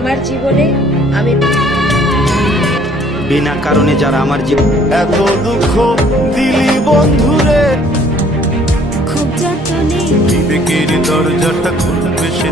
আমার জীবনে আমি বিনা কারণে যারা আমার জীবন এত দুঃখ দিলি বন্ধুরে, খুব যত্নে বিবেকের দরজাটা খুলবে সে।